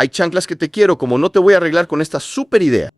Hay chanclas que te quiero como no te voy a arreglar con esta super idea.